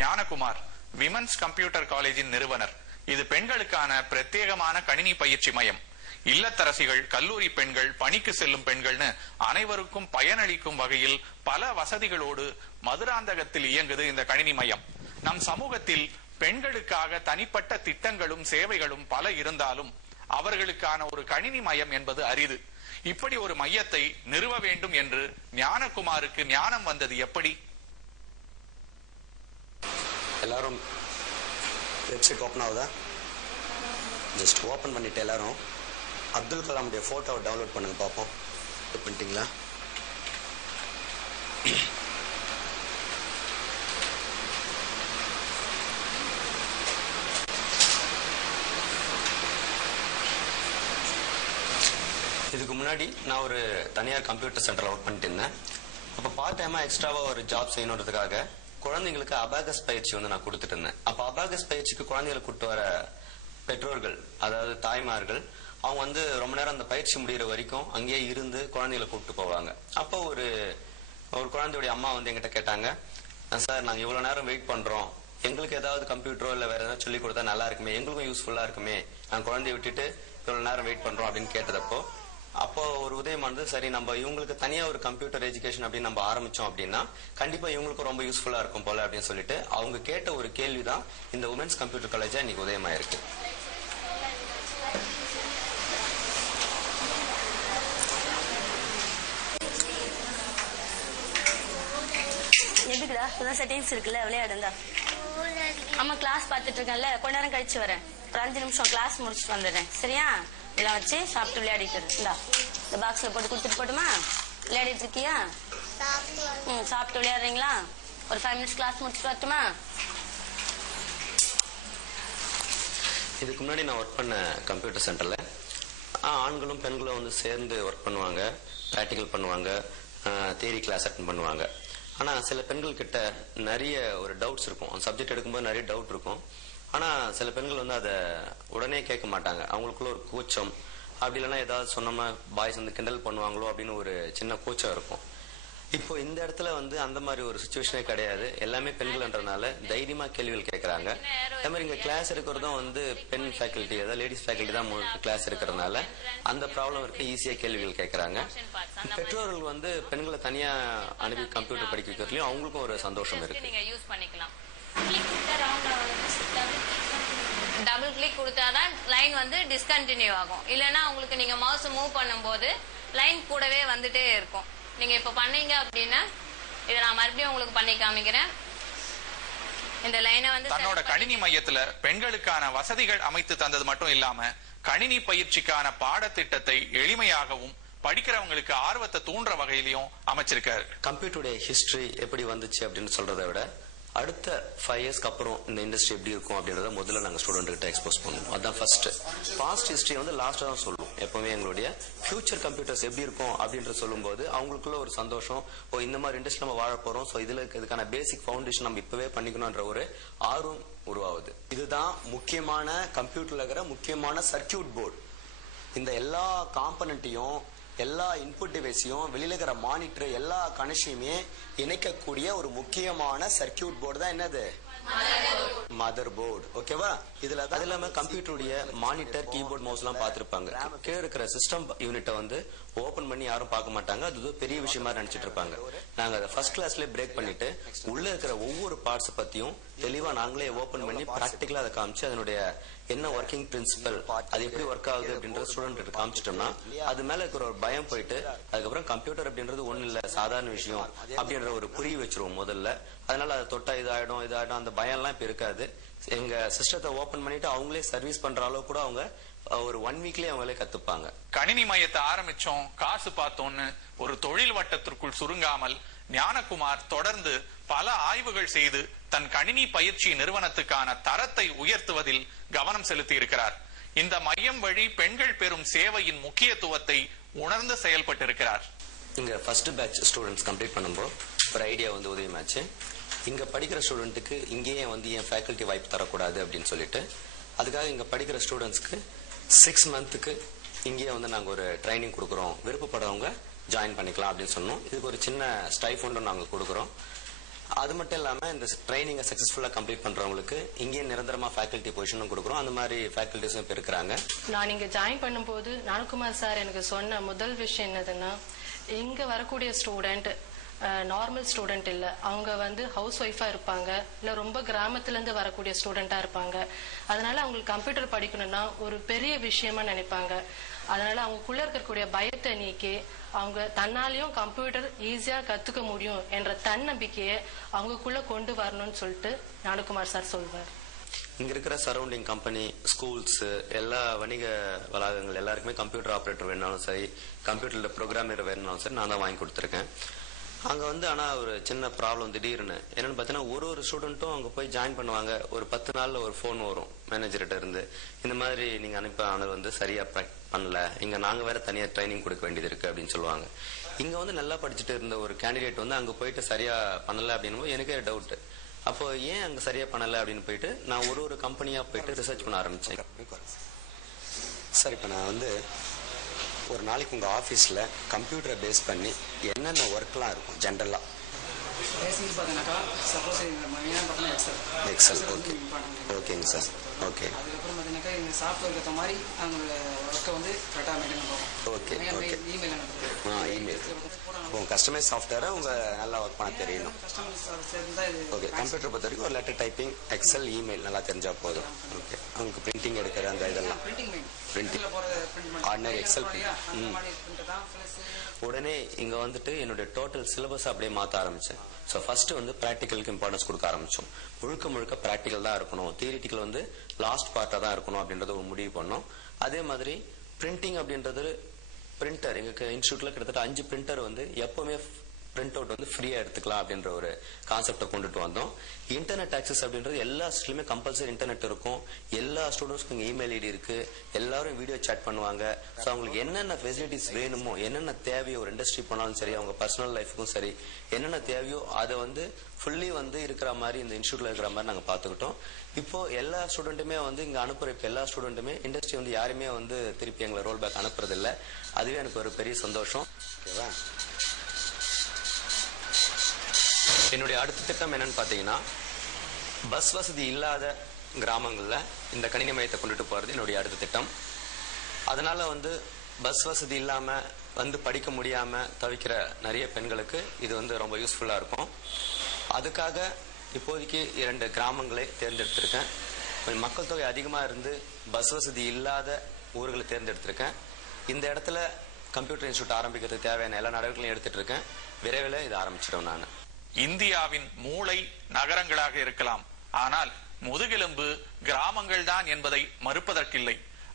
Gnanakumar women's computer காலேஜின் நிறுவனர். இது பெண்களுக்கான பிரத்யேகமான கணினி பயிற்சி மையம். இல்லத்தரசிகள், கல்லூரி பெண்கள், பணிக்கு செல்லும் பெண்கள்னு அனைவருக்கும் பயனளிக்கும் வகையில் பல வசதிகளோடு மதுராந்தகத்தில் இயங்குது இந்த கணினி மையம். நம் சமூகத்தில் பெண்களுக்காக தனிப்பட்ட திட்டங்களும் சேவைகளும் பல இருந்தாலும் அவர்களுக்கான ஒரு கணினி மையம் என்பது அரிது. இப்படி ஒரு மையத்தை நிறுவ வேண்டும் என்று ஞானகுமாருக்கு ஞானம் வந்தது எப்படி? எல்லாரும் வெப்சைட் ஓப்பன் ஆகுதா? ஜஸ்ட் ஓப்பன் பண்ணிட்டு எல்லாரும் அப்துல் கலாமுடைய போட்டோவை டவுன்லோட் பண்ணுங்க பார்ப்போம். பண்ணிட்டீங்களா? இதுக்கு முன்னாடி நான் ஒரு தனியார் கம்ப்யூட்டர் சென்டர்ல ஒர்க் பண்ணிட்டு இருந்தேன். அப்ப பார்ட் டைமா எக்ஸ்ட்ராவா ஒரு ஜாப் செய்யணுன்றதுக்காக குழந்தைங்களுக்கு அபாகஸ் பயிற்சி வந்து நான் கொடுத்துட்டு இருந்தேன். அப்ப அபாகஸ் பயிற்சிக்கு குழந்தைகளை கூட்டு வர பெற்றோர்கள், அதாவது தாய்மார்கள், அவங்க வந்து ரொம்ப நேரம் அந்த பயிற்சி முடிகிற வரைக்கும் அங்கேயே இருந்து குழந்தைகளை கூப்பிட்டு போவாங்க. அப்போ ஒரு குழந்தையுடைய அம்மா வந்து எங்கிட்ட கேட்டாங்க, சார் நாங்க இவ்வளவு நேரம் வெயிட் பண்றோம், எங்களுக்கு ஏதாவது கம்ப்யூட்டரோ இல்ல வேற ஏதாவது சொல்லி கொடுத்தா நல்லா இருக்குமே, எங்களுக்கும் யூஸ்ஃபுல்லா இருக்குமே, நாங்க குழந்தைய விட்டுட்டு இவ்வளவு நேரம் வெயிட் பண்றோம் அப்படின்னு கேட்டதப்போ அப்போ ஒரு உதயம் வந்து, சரி நம்ம இவங்களுக்கு தனியா ஒரு கம்ப்யூட்டர் எஜுகேஷன் அப்படின்னு நம்ம ஆரம்பிச்சோம் அப்படின்னா கண்டிப்பா இவங்களுக்கு ரொம்ப யூஸ்ஃபுல்லா இருக்கும் போல அப்படின்னு சொல்லிட்டு அவங்க கேட்ட ஒரு கேள்விதான் இந்த உமன்ஸ் கம்ப்யூட்டர் காலேஜா இன்னைக்கு உதயமாயிருக்கு. எதுக்குடா இப்பதான் செட்டிங்ஸ் இருக்குல்ல, விளையாடுந்தா. அம்மா கிளாஸ் பாத்துட்டு இருக்கேன்ல, கொஞ்ச நேரம் கழிச்சு வரேன். ஒரு 5 நிமிஷம் கிளாஸ் முடிச்சுட்டு வந்துடுறேன், சரியா? இதெல்லாம் வச்சு சாப்பிட்டு விளையாடிட்டு இந்தா இந்த பாக்ஸ்ல போட்டு கொடுத்துட்டு போட்டுமா? விளையாடிட்டு இருக்கியா? சாப்பிட்டு விளையாடுறீங்களா? ஒரு 5 மினிட்ஸ் கிளாஸ் முடிச்சுட்டு வரட்டுமா? இதுக்கு முன்னாடி நான் ஒர்க் பண்ண கம்ப்யூட்டர் சென்டர்ல ஆண்களும் பெண்களும் வந்து சேர்ந்து ஒர்க் பண்ணுவாங்க, பிராக்டிகல் பண்ணுவாங்க, தியரி கிளாஸ் அட்டெண்ட் பண்ணுவாங்க. ஆனா சில பெண்கள் கிட்ட நிறைய ஒரு டவுட்ஸ் இருக்கும். அந்த சப்ஜெக்ட் எடுக்கும்போது நிறைய டவுட் இருக்கும். ஆனா சில பெண்கள் வந்து அதை உடனே கேட்க மாட்டாங்க. அவங்களுக்குள்ள ஒரு கூச்சம், அப்படி இல்லைன்னா ஏதாவது சொன்னோம்னா பாய்ஸ் வந்து கிண்டல் பண்ணுவாங்களோ அப்படின்னு ஒரு சின்ன கூச்சம் இருக்கும். இப்போ இந்த இடத்துல வந்து அந்த மாதிரி ஒரு சிச்சுவேஷனே கிடையாது. எல்லாமே பெண்கள்ன்றதுனால தைரியமா கேள்விகள் கேட்கறாங்க. அதே மாதிரி இங்க கிளாஸ் எடுக்கிறதும் வந்து பெண் ஃபேக்கல்டி, அதாவது லேடிஸ் ஃபேக்கல்டி தான் கிளாஸ் எடுக்கிறதுனால அந்த ப்ராப்ளம் இருக்கு, ஈஸியா கேள்விகள் கேட்கறாங்க. பெற்றோர்கள் வந்து பெண்களை தனியா அனுப்பி கம்ப்யூட்டர் படிக்க வைக்கிறதுலயும் அவங்களுக்கும் ஒரு சந்தோஷம் இருக்கு. டபுள் கிளிக் கொடுத்தாதான் லைன் வந்து டிஸ்கண்டினியூ ஆகும். இல்லைன்னா உங்களுக்கு நீங்க மவுஸ் மூவ் பண்ணும்போது லைன் கூடவே வந்துட்டே இருக்கும். நீங்க இப்ப பண்ணீங்க அப்படின்னா இதை நான் மறுபடியும் உங்களுக்கு பண்ணி காமிக்கிறேன். இந்த லைனை வந்து தன்னோட கணினி மையத்துல பெண்களுக்கான வசதிகள் அமைத்து தந்தது மட்டும் இல்லாம கணினி பயிற்சிக்கான பாடத்திட்டத்தை எளிமையாகவும் படிக்கிறவங்களுக்கு ஆர்வத்தை தூண்டுற வகையிலையும் அமைச்சிருக்காரு. கம்ப்யூட்டருடைய ஹிஸ்டரி எப்படி வந்துச்சு அப்படின்னு சொல்றதை விட அடுத்த 5 இயர்ஸ்க்கு அப்புறம் இந்த இண்டஸ்ட்ரி எப்படி இருக்கும் அப்படின்றத முதல்ல நாங்க ஸ்டூடெண்ட் கிட்ட எக்ஸ்போஸ் பண்ணுவோம். அதான் ஃபர்ஸ்ட். பாஸ்ட் ஹிஸ்டரி வந்து லாஸ்டா தான் சொல்லுவோம். எப்பவுமே எங்களுடைய ஃபியூச்சர் கம்ப்யூட்டர்ஸ் எப்படி இருக்கும் அப்படின்ற சொல்லும் போது அவங்களுக்குள்ள ஒரு சந்தோஷம், இந்த மாதிரி இண்டஸ்ட்ரி நம்ம வாழ போறோம், சோ இதுக்கான பேசிக் ஃபவுண்டேஷன் நம்ம இப்பவே பண்ணிக்கணும்ன்ற ஒரு ஆர்வம் உருவாகுது. இதுதான் முக்கியமான கம்ப்யூட்டர்ல இருக்கிற முக்கியமான சர்க்கியூட் போர்டு. இந்த எல்லா காம்பனண்ட்டையும், எல்லா இன்புட் டிவைஸையும், வெளியில இருக்கிற மானிட்டர், எல்லா கனெக்ஷனையுமே இணைக்கக்கூடிய ஒரு முக்கியமான சர்க்கியூட் போர்டு தான் என்னது? Mother board. ஓகேவா? இதுல அது இல்லாம கம்ப்யூட்டருடைய மானிட்டர், கீபோர்ட், மவுஸ் எல்லாம் பாத்துருப்பாங்க. கீழே இருக்கிற சிஸ்டம் யூனிட்டை வந்து ஓபன் பண்ணி யாரும் பார்க்க மாட்டாங்க. அது பெரிய விஷயமா நினைச்சிட்டு இருப்பாங்க. நாங்க அதை ஃபர்ஸ்ட் கிளாஸ்ல பிரேக் பண்ணிட்டு உள்ள இருக்கிற ஒவ்வொரு பார்ட்ஸ் பத்தியும் தெளிவா நாங்களே ஓபன் பண்ணி பிராக்டிகலா அதை காமிச்சு அதனுடைய என்ன ஒர்க்கிங் பிரின்சிபல், அது எப்படி ஒர்க் ஆகுது அப்படின்றது ஸ்டூடெண்ட் காமிச்சிட்டோம்னா அது மேல இருக்கிற ஒரு பயம் போயிட்டு அதுக்கப்புறம் கம்ப்யூட்டர் அப்படின்றது ஒண்ணு இல்ல, சாதாரண விஷயம் அப்படின்ற ஒரு புரிய வச்சிருவோம் முதல்ல. அதனால அதை தொட்டா இதாயிடும் அந்த பயம் எல்லாம் இப்ப இருக்காது. எங்க சிஸ்டத்தை ஓபன் பண்ணிட்டு அவங்களே சர்வீஸ் பண்ற அளவு கூட அவங்க ஒரு 1 வீக்லயே அவங்களே கத்துப்பாங்க. கணினி மையத்தை ஆரம்பிச்சோம், காசு பார்த்தோன்னு ஒரு தொழில் வட்டத்திற்குள் சுருங்காமல் ஞானகுமார் தொடர்ந்து பல ஆய்வுகள் செய்து தன் கணினி பயிற்சி நிறுவனத்துக்கான தரத்தை உயர்த்துவதில் கவனம் செலுத்தி இருக்கிறார். இந்த மையம் வழி பெண்கள் பெறும் சேவையின் முக்கியத்துவத்தை உணர்ந்து செயல்பட்டு இருக்கிறார். இங்க ஃபர்ஸ்ட் பேட்ச் ஸ்டூடெண்ட்ஸ் கம்ப்ளீட் பண்ணும்போது ஒரு ஐடியா வந்து உதயமாச்சு. இங்க படிக்கிற ஸ்டூடெண்ட்டுக்கு இங்கேயே வந்து என் ஃபேக்கல்டி வாய்ப்பு தரக்கூடாது அப்படின்னு சொல்லிட்டு அதுக்காக இங்க படிக்கிற ஸ்டூடெண்ட்ஸ்க்கு 6 மந்த்துக்கு இங்கேயே வந்து நாங்க ஒரு ட்ரைனிங் கொடுக்குறோம், விருப்பப்படுறவங்க ஜாயின் பண்ணிக்கலாம் அப்படின்னு சொன்னோம். இதுக்கு ஒரு சின்ன ஸ்டைஃபண்டும் நாங்க கொடுக்குறோம். அது மட்டும் இல்லாம இந்த ட்ரைனிங்கை சக்சஸ்ஃபுல்லா கம்ப்ளீட் பண்றவங்களுக்கு இங்கேயே நிரந்தரமா ஃபேக்கல்டி பொசிஷனும் கொடுக்குறோம். அந்த மாதிரி ஃபேக்கல்டிஸும் இப்ப இருக்கிறாங்க. நான் இங்க ஜாயின் பண்ணும்போது ஞானகுமார் சார் எனக்கு சொன்ன முதல் விஷயம் என்னதுன்னா, இங்க வரக்கூடிய ஸ்டூடெண்ட் நார்மல் ஸ்டூடெண்ட் இல்ல, அவங்க வந்து ஹவுஸ் ஒய்ஃபா இருப்பாங்க, இல்ல ரொம்ப கிராமத்துல இருந்து வரக்கூடிய ஸ்டூடெண்டா இருப்பாங்க. அதனால அவங்களுக்கு கம்ப்யூட்டர் படிக்கணும்னா ஒரு பெரிய விஷயமா நினைப்பாங்க. அதனால அவங்களுக்குள்ள இருக்கக்கூடிய பயத்தை நீக்கி அவங்க தன்னாலையும் கம்ப்யூட்டர் ஈஸியா கத்துக்க முடியும் என்ற தன்னம்பிக்கையை அவங்களுக்குள்ள கொண்டு வரணும்னு சொல்லிட்டு ஞானகுமார் சார் சொல்வார். இங்க இருக்கிற சரௌண்டிங் கம்பெனி, ஸ்கூல்ஸ், எல்லா வணிக வளாகங்கள் எல்லாருக்குமே கம்ப்யூட்டர் ஆபரேட்டர் வேணாலும் சரி, கம்ப்யூட்டர்ல ப்ரோக்ராமர் வேணும்னாலும் சரி நான் தான் வாங்கி கொடுத்துருக்கேன். அங்க வந்து ஆனா ஒரு சின்ன ப்ராப்ளம் திடீர்னு என்னன்னு பாத்தீங்கன்னா, ஒரு ஸ்டூடெண்ட்டும் அங்க போய் ஜாயின் பண்ணுவாங்க. ஒரு 10 நாள்ல ஒரு போன் வரும் மேனேஜர்கிட்ட இருந்து, இந்த மாதிரி நீங்க அனுப்ப ஆனது வந்து சரியா பண்ணல, இங்க நாங்க வேற தனியா ட்ரைனிங் கொடுக்க வேண்டியது இருக்கு அப்படின்னு சொல்லுவாங்க. இங்க வந்து நல்லா படிச்சுட்டு இருந்த ஒரு கேண்டிடேட் வந்து அங்க போயிட்டு சரியா பண்ணல அப்படின்னு எனக்கே டவுட். அப்போ ஏன் அங்க சரியா பண்ணல அப்படின்னு போயிட்டு நான் ஒரு கம்பெனியா போயிட்டு ரிசர்ச் பண்ண ஆரம்பிச்சேன். சார், இப்ப நான் வந்து ஒரு நாளைக்கு உங்க ஆபீஸ்ல கம்ப்யூட்டரை பேஸ் பண்ணி என்னென்ன ஒர்க்லாம் இருக்கும் ஜென்ரலா? பேசிக் பார்த்தீங்கன்னாக்கா சப்போஸ் மெயினாக பார்த்தீங்கன்னா எக்ஸல். ஓகே, ஓகேங்க சார். ஓகே. அதுக்கப்புறம் பார்த்தீங்கன்னாக்கா இந்த சாஃப்ட்வேர் ஏற்ற மாதிரி அவங்களோட ஒர்க்கை வந்து கரெக்டாக மெயின்டைன் பண்ணுவோம். Okay, okay. இமெயில் அனுப்புறது. இமெயில். உங்க கஸ்டமைஸ் சாஃப்ட்வேரை உங்க நல்லா ஒர்க் பண்ண தெரியணும். கஸ்டமர்ஸ் சேர்ந்து தான் இது. ஓகே. கம்ப்யூட்டர் பொறுத்த வரைக்கும் ஒரு லெட்டர் டைப்பிங், எக்ஸல், இமெயில் நல்லா தெரிஞ்சா போதும். ஓகே. உங்களுக்கு பிரிண்டிங் எடுக்கிற அந்த இதெல்லாம் printing main printing ordinary Excel. உடனே இங்க வந்துட்டு என்னுடைய டோட்டல் சிலபஸ் அப்படியே மாத்த ஆரம்பிச்சேன். சோ ஃபர்ஸ்ட் வந்து பிராக்டிகலுக்கு இம்பார்ட்டன்ஸ் கொடுக்க ஆரம்பிச்சோம். முழுக்க பிராக்டிகல் தான் இருக்கணும், தியரிட்டிக்கல் வந்து லாஸ்ட் பார்ட்டா தான் இருக்கணும் அப்படின்றத ஒரு முடிவு பண்ணோம். அதே மாதிரி பிரிண்டிங் அப்படின்றது பிரிண்டர், எங்க இன்ஸ்டியூட்ல கிட்டத்தட்ட 5 பிரிண்டர் வந்து எப்பவுமே பிரிண்ட் அவுட் வந்து ஃப்ரீயா எடுத்துக்கலாம் அப்படின்ற ஒரு கான்செப்டை கொண்டுட்டு வந்தோம். இன்டர்நெட் ஆக்சஸ் அப்படின்றது எல்லா ஸ்டூடெண்ட்லயுமே கம்பல்சரி இன்டர்நெட் இருக்கும். எல்லா ஸ்டூடெண்ட்ஸ்க்கும் இமெயில் ஐடி இருக்கு, எல்லாரும் வீடியோ சாட் பண்ணுவாங்க. ஸோ அவங்களுக்கு என்னென்ன ஃபெசிலிட்டிஸ் வேணுமோ, என்னென்ன தேவையோ, ஒரு இண்டஸ்ட்ரி போனாலும் சரி, அவங்க பர்சனல் லைஃபுக்கும் சரி, என்னென்ன தேவையோ அதை வந்து ஃபுல்லி வந்து இருக்கிற மாதிரி இந்த இன்ஸ்டியூட்ல இருக்கிற மாதிரி நாங்க பாத்துக்கிட்டோம். இப்போ எல்லா ஸ்டூடெண்ட்டுமே வந்து இங்க அனுப்புற இப்ப எல்லா ஸ்டூடெண்ட்டுமே இண்டஸ்ட்ரி வந்து யாருமே வந்து திருப்பி எங்களை ரோல் பேக் அனுப்புறது இல்லை. அதுவே எனக்கு ஒரு பெரிய சந்தோஷம். ஓகேவா? என்னுடைய அடுத்த திட்டம் என்னன்னு பாத்தீங்கன்னா, பஸ் வசதி இல்லாத கிராமங்கள்ல இந்த கணினி மையத்தை கொண்டுட்டு போறது என்னுடைய அடுத்த திட்டம். அதனால வந்து பஸ் வசதி இல்லாம வந்து படிக்க முடியாம தவிக்கிற நிறைய பெண்களுக்கு இது வந்து ரொம்ப யூஸ்ஃபுல்லா இருக்கும். அதுக்காக இப்போதைக்கு 2 கிராமங்களை தேர்ந்தெடுத்திருக்கேன். மக்கள் தொகை அதிகமா இருந்து பஸ் வசதி இல்லாத ஊர்களை தேர்ந்தெடுத்திருக்கேன். இந்த இடத்துல கம்ப்யூட்டர் இன்ஸ்டியூட் ஆரம்பிக்கிறதுக்கு தேவையான எல்லா நடவடிக்கைகளையும் எடுத்துட்டு இருக்கேன். விரைவில் இதை ஆரம்பிச்சிடும். நான் இந்தியாவின் மூளை நகரங்களாக இருக்கலாம், ஆனால் முதுகெலும்பு கிராமங்கள் தான் என்பதை மறுப்பதற்கில்லை.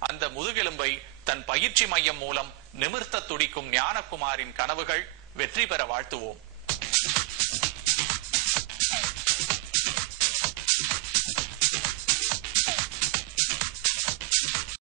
அந்த முதுகெலும்பை தன் பயிற்சி மையம் மூலம் நிமிர்த்த துடிக்கும் ஞானகுமாரின் கனவுகள் வெற்றி பெற வாழ்த்துவோம்.